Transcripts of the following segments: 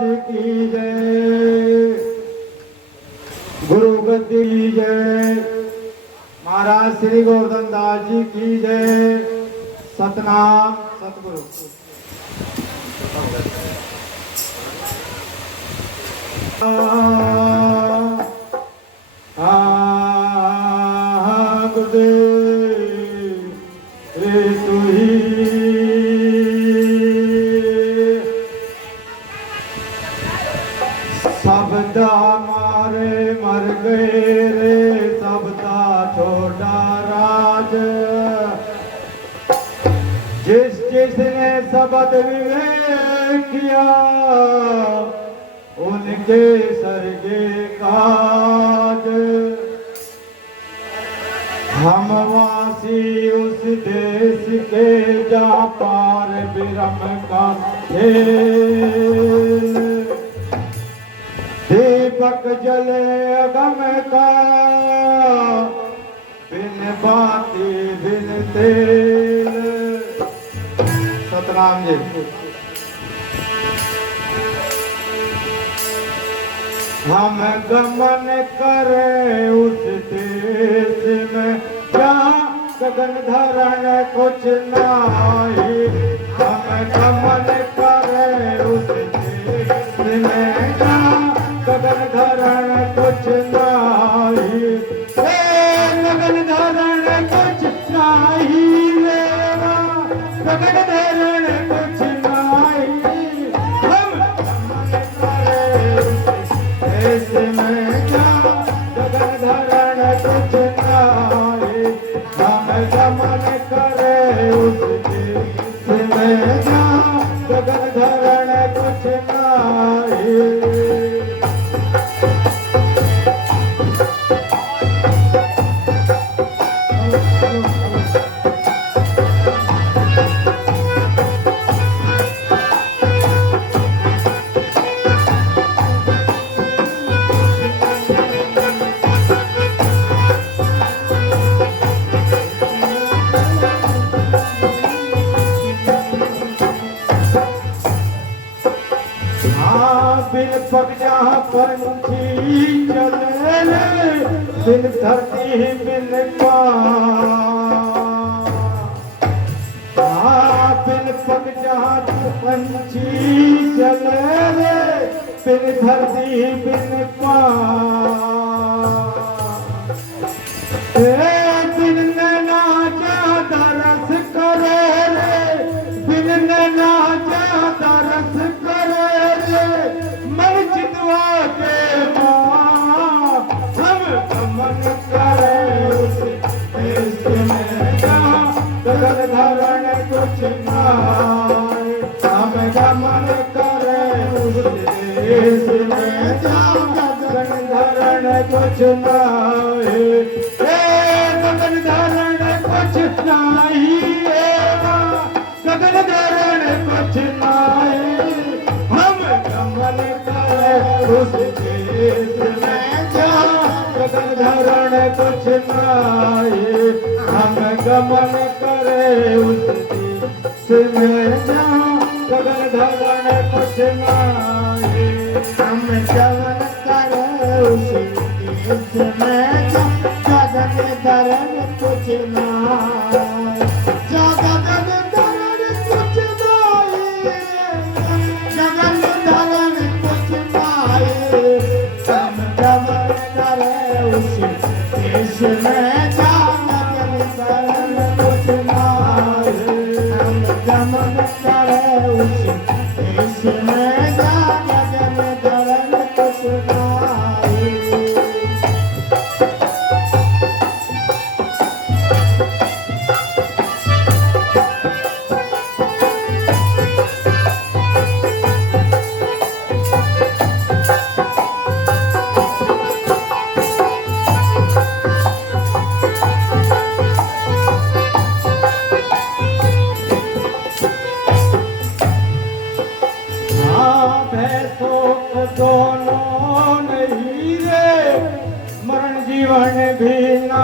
महाराज की जय। गुरु गद्दी की जय। महाराज श्री गोवर्धन दास जी की जय। सतनाम सतगुरु। सबदा मारे मर गए रे सबदा छोड़ा राज। जिसने शब्द विवेक किया उनके सरगे काज। हम वासी उस देश के जहाँ पार बिरम का खेल। दीपक जले अगम का बिन बाती बिन तेल। सतनाम जी। हम गमन करें उस देश में जहाँ गगन धरण कुछ नाही। हम गमन करें उस देश में जहाँ गगन धरण कुछ नाही। गगन धरण कुछ नाही मेरा गगन धरण कुछ नाही। हम गमन करें देश में जहाँ गगन धरण कुछ नाही। हम गमन करें उस देश में जहाँ गगन धरण कुछ नाही। बिन पग जहाँ पंछी चले बिन धरती बिन बिन पग जहाँ पंछी चले बिन धरती बिन बिन नैना जहाँ दरस करे रे बिन नैना जहाँ दरस करे रे मन चितवा के माँ। हम गमन करें उस देश में जहाँ गगन धरण कुछ नाही। हम गमन करें उस देश में जहाँ गगन धरण कुछ नाही। गगन धरण कुछ नाही गगन धरण कुछ नाही। हम गमन करें उस देश में जहाँ गगन धरण कुछ नाही। हम गमन करें उस देश में जहाँ गगन धरण कुछ नाही। हम गमन करें उस देश में जहाँ गगन धरण कुछ नाही। जीवन भी ना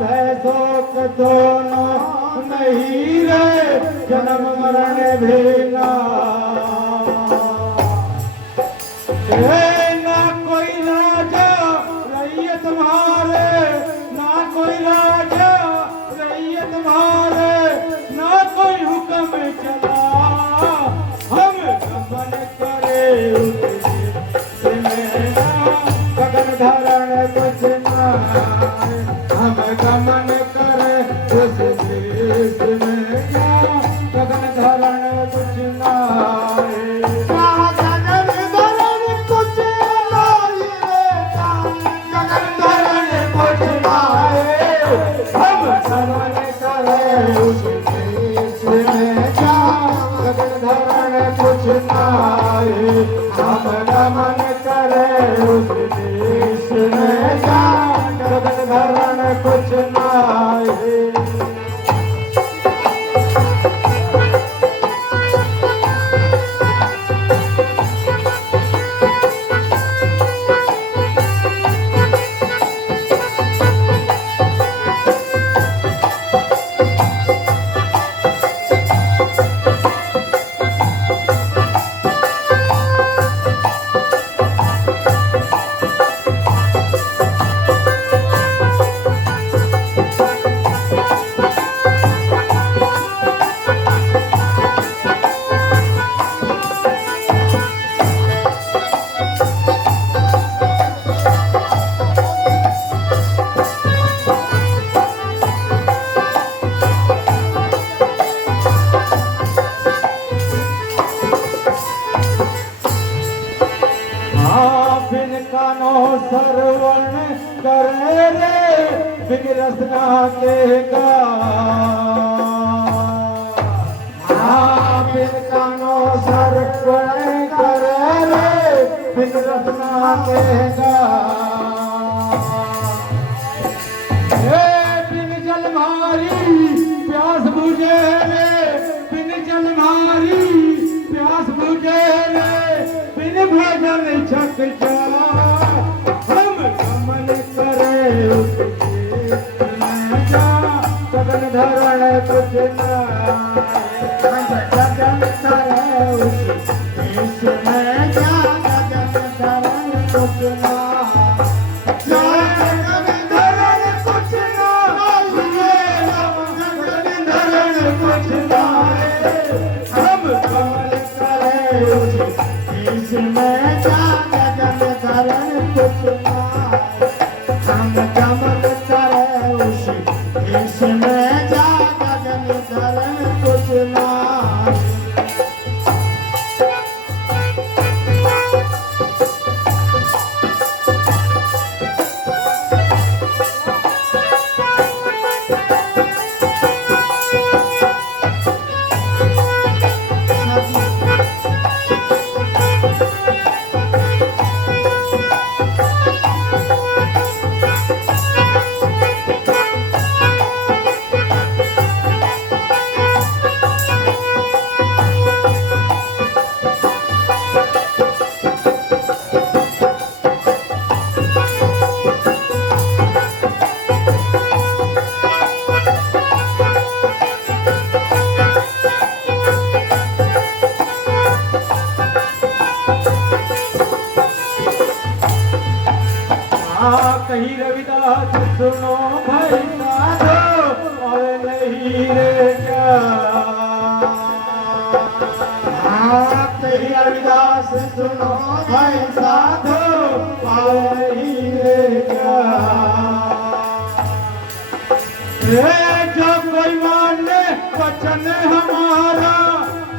भैंसों को दोनों नहीं रे जन्म मरण भेना ना कोई राजा रैयत मारे ना कोई राजा रैयत मारे ना कोई हुक्म चला हम गमन करे गगन धरण कुछ ना हम गमन करे उस देश में गगन धरण कुछ ना हम गमन करे उस देश में जा गगन धरण कुछ नाए सरवण करे रे बिन रसना के गा बिन कानो सरवण करे रे बिन रसना के गा बिन जल मारी प्यास बुझे रे बिन जल मारी प्यास बुझे रे बिन भजन छक जा गगन धरण कुछ गगन करे उस देश में जा गगन धरण कुछ गगन धरण कुछ गगन धरण कुछ हम गमन करे उस देश में जा गगन धरण कुछ हम गमन करे उस देश में जा गगन धरण कुछ ना कहीं रविदास सुनो भाई साधो और नहीं रे क्या कहीं रविदास सुनो भाई साधो और नहीं रे क्या जो कोई माने वचन हमारा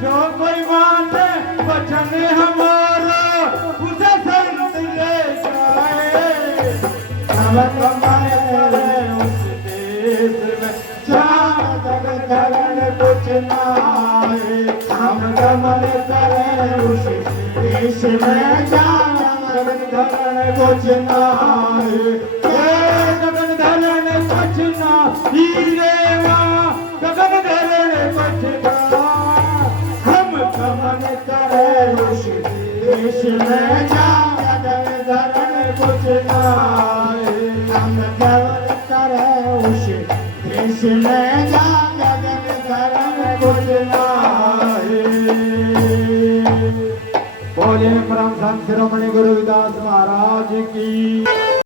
जो कोई माने वचन हमारा उसे संत ले जाए हम गमन करे उस देश में जा गगन धरण कुछ नाए हम गमन करे उस देश में जा गगन धरण कुछ नाए गगन धरण कुछ ना हीरे गगन धरण कुछ ना हम गमन करे उस देश में जा गगन धरण कुछ नाए हम गमन करे उस देश में जा गगन धरण कुछ ना बोले परम संत शिरोमणि गुरुदास महाराज की।